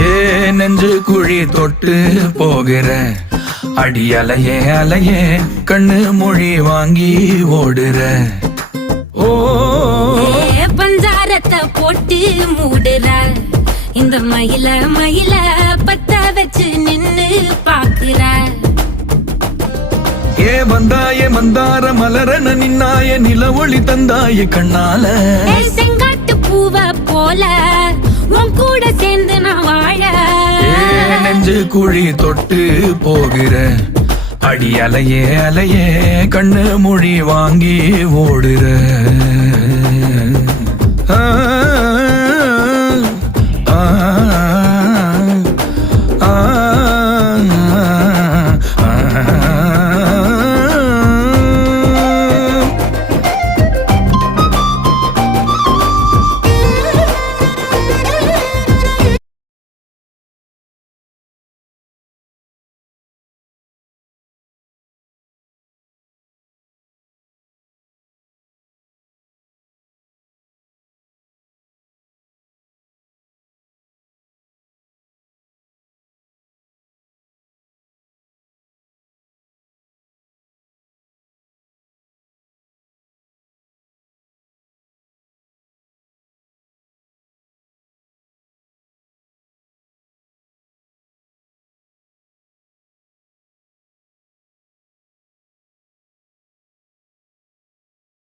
ஏ நெஞ்சு குழி தொட்டு போகிற அடி அலையே அலையே கண்ணு மொழி வாங்கி ஓடுற. ஓ பஞ்சாரத்தை போட்டு மூடுற இந்த மயில மயில பத்த வச்சு நின்னு பாக்குற. ஏ வந்தாய மந்தார மலரன நின்னாய நில ஒளி தந்தாய கண்ணால. செங்காட்டு பூவ போல உன் கூட சேர்ந்து நான் வாழ. நெஞ்சு குழி தொட்டு போகிற அடி அலையே அலையே கண்ணு மொழி வாங்கி ஓடுற. ஆ ஆ